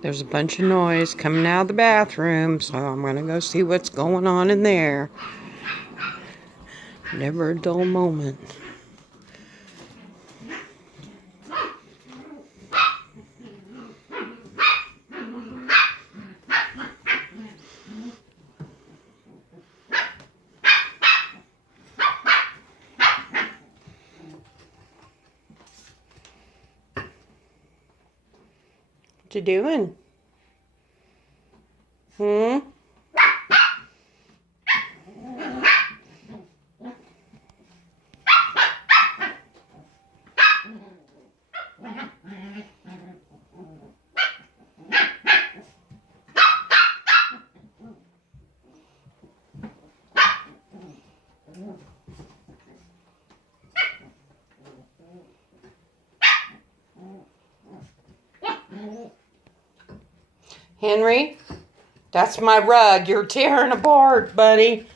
There's a bunch of noise coming out of the bathroom, so I'm going to go see what's going on in there. Never a dull moment. What you doing? Henry, that's my rug. You're tearing apart, buddy.